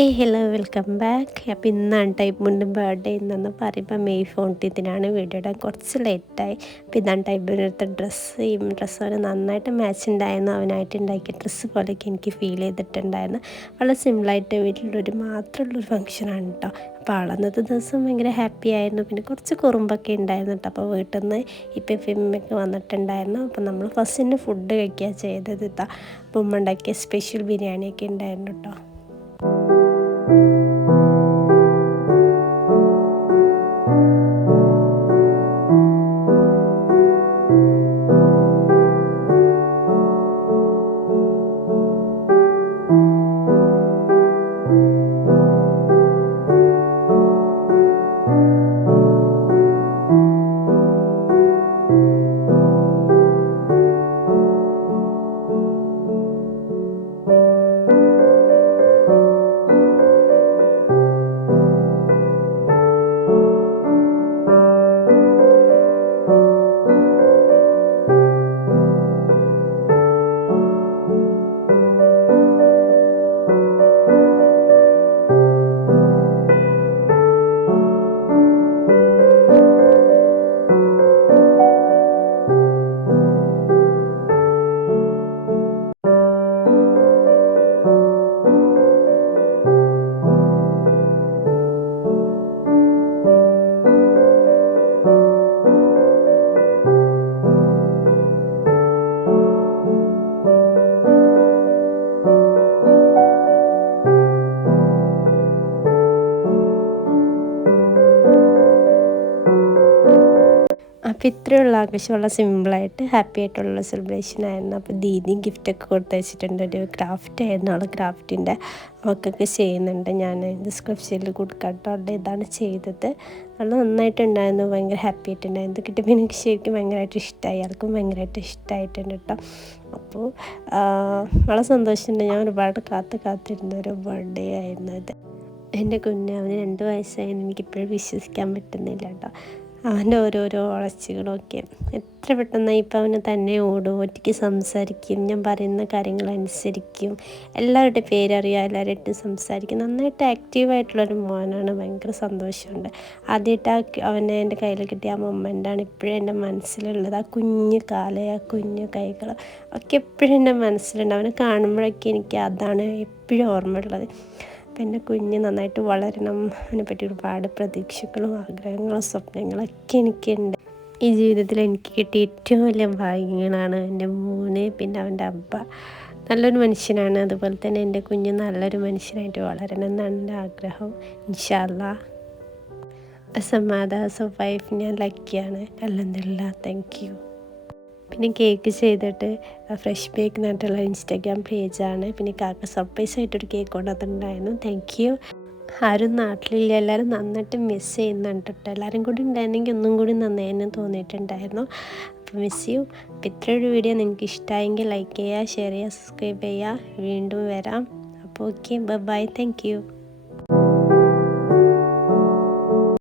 Hello welcome back. അപ്പോൾ ഇന്നാണ് ടൈപ്പിൻ്റെ birthday ഇന്നെന്ന് പറയുമ്പോൾ മെയ് 14 വീഡിയോ ഇടാൻ കുറച്ച് ലേറ്റായി. അപ്പോൾ ഇതാണ് ടൈപ്പിനെടുത്ത ഡ്രസ്സ്. ഈ ഡ്രസ്സ് അവന് നന്നായിട്ട് മാച്ച് ഉണ്ടായിരുന്നു. അവനായിട്ട് ഉണ്ടാക്കിയ ഡ്രസ്സ് പോലെയൊക്കെ എനിക്ക് ഫീൽ ചെയ്തിട്ടുണ്ടായിരുന്നു. വളരെ സിമ്പിളായിട്ട് വീട്ടിലൊരു മാത്രമുള്ളൊരു ഫംഗ്ഷനാണ് കേട്ടോ. അപ്പോൾ അന്നത്തെ ദിവസം ഭയങ്കര ഹാപ്പി ആയിരുന്നു. പിന്നെ കുറച്ച് കുറുമ്പൊക്കെ ഉണ്ടായിരുന്നു കേട്ടോ. അപ്പോൾ വീട്ടിൽ നിന്ന് ഇപ്പം ഫിമ്മൊക്കെ വന്നിട്ടുണ്ടായിരുന്നു. അപ്പോൾ നമ്മൾ ഫസ്റ്റിന് ഫുഡ് കഴിക്കുക ചെയ്തത് ഇതാ. അപ്പോൾ ഉമ്മ ഉണ്ടാക്കിയ സ്പെഷ്യൽ ബിരിയാണിയൊക്കെ ഉണ്ടായിരുന്നു കേട്ടോ. അപ്പോൾ ഇത്രയുള്ള ആഘോഷം വളരെ സിമ്പിളായിട്ട് ഹാപ്പി ആയിട്ടുള്ള സെലിബ്രേഷൻ ആയിരുന്നു. അപ്പോൾ ദീദി ഗിഫ്റ്റൊക്കെ കൊടുത്ത് വെച്ചിട്ടുണ്ട്. ഒരു ക്രാഫ്റ്റ് ആയിരുന്നു. ആൾ ക്രാഫ്റ്റിൻ്റെ വർക്കൊക്കെ ചെയ്യുന്നുണ്ട്. ഞാൻ ഡിസ്ക്രിപ്ഷനിൽ കൊടുക്കാട്ടോ. അവിടെ ഇതാണ് ചെയ്തത്. അത് നന്നായിട്ടുണ്ടായിരുന്നു. ഭയങ്കര ഹാപ്പി ആയിട്ടുണ്ടായിരുന്നു. കിട്ടിയപ്പോൾ എനിക്ക് ശരിക്കും ഭയങ്കരമായിട്ട് ഇഷ്ടമായി. ആൾക്കും ഭയങ്കരമായിട്ട് ഇഷ്ടമായിട്ടുണ്ട് കേട്ടോ. അപ്പോൾ വളരെ സന്തോഷമുണ്ട്. ഞാൻ ഒരുപാട് കാത്തിരുന്ന ഒരു ബർത്ത്ഡേ ആയിരുന്നു ഇത്. എൻ്റെ കുഞ്ഞ് അവന് 2 വയസ്സായെന്ന് എനിക്കിപ്പോഴും വിശ്വസിക്കാൻ പറ്റുന്നില്ല കേട്ടോ. അവൻ്റെ ഓരോരോ വളർച്ചകളൊക്കെ എത്ര പെട്ടെന്നായി. ഇപ്പോൾ അവന് തന്നെ ഓടും, ഒറ്റയ്ക്ക് സംസാരിക്കും, ഞാൻ പറയുന്ന കാര്യങ്ങൾ അനുസരിക്കും, എല്ലാവരുടെ പേരറിയാം, എല്ലാവരുമായിട്ടും സംസാരിക്കും. നന്നായിട്ട് ആക്റ്റീവായിട്ടുള്ളൊരു മോനാണ്. ഭയങ്കര സന്തോഷമുണ്ട്. ആദ്യമായിട്ട് അവനെ എൻ്റെ കയ്യിൽ കിട്ടിയ ആ മൊമെൻ്റാണ് ഇപ്പോഴും എൻ്റെ മനസ്സിലുള്ളത്. ആ കുഞ്ഞു കാല്, ആ കുഞ്ഞു കൈകൾ ഒക്കെ എപ്പോഴും എൻ്റെ മനസ്സിലുണ്ട്. അവനെ കാണുമ്പോഴൊക്കെ എനിക്ക് അതാണ് എപ്പോഴും ഓർമ്മയുള്ളത്. എൻ്റെ കുഞ്ഞ് നന്നായിട്ട് വളരണം, അതിനെപ്പറ്റി ഒരുപാട് പ്രതീക്ഷകളും ആഗ്രഹങ്ങളും സ്വപ്നങ്ങളൊക്കെ എനിക്കുണ്ട്. ഈ ജീവിതത്തിൽ എനിക്ക് കിട്ടിയ ഏറ്റവും വലിയ ഭാഗ്യങ്ങളാണ് എൻ്റെ മോന്, പിന്നെ അവൻ്റെ അബ്ബ നല്ലൊരു മനുഷ്യനാണ്. അതുപോലെ തന്നെ എൻ്റെ കുഞ്ഞ് നല്ലൊരു മനുഷ്യനായിട്ട് വളരണം എന്നാണ് എൻ്റെ ആഗ്രഹം. ഇൻഷാ അല്ലാഹ്. As a mother, as a wife ഞാൻ ലക്കിയാണ്. അൽഹംദുലില്ലാഹ്. Thank you. പിന്നെ കേക്ക് ചെയ്തിട്ട് ഫ്രഷ് ബേക്ക് എന്നിട്ടുള്ള ഇൻസ്റ്റാഗ്രാം പേജാണ്. പിന്നെ കാക്ക സർപ്രൈസായിട്ടൊരു കേക്ക് കൊണ്ടുവന്നിട്ടുണ്ടായിരുന്നു. Thank you. ആരും നാട്ടിലില്ല, എല്ലാവരും നന്നായിട്ട് മിസ് ചെയ്യുന്നുണ്ട് കേട്ടോ. എല്ലാവരും കൂടി ഉണ്ടായിരുന്നെങ്കിൽ ഒന്നും കൂടി നന്നായിരുന്നു തോന്നിയിട്ടുണ്ടായിരുന്നു. അപ്പോൾ മിസ് യു. അപ്പോൾ ഇത്രയൊരു വീഡിയോ നിങ്ങൾക്ക് ഇഷ്ടമായെങ്കിൽ ലൈക്ക് ചെയ്യുക, ഷെയർ ചെയ്യുക, സബ്സ്ക്രൈബ് ചെയ്യുക. വീണ്ടും വരാം. അപ്പോൾ ഓക്കെ, ബൈ. Thank you.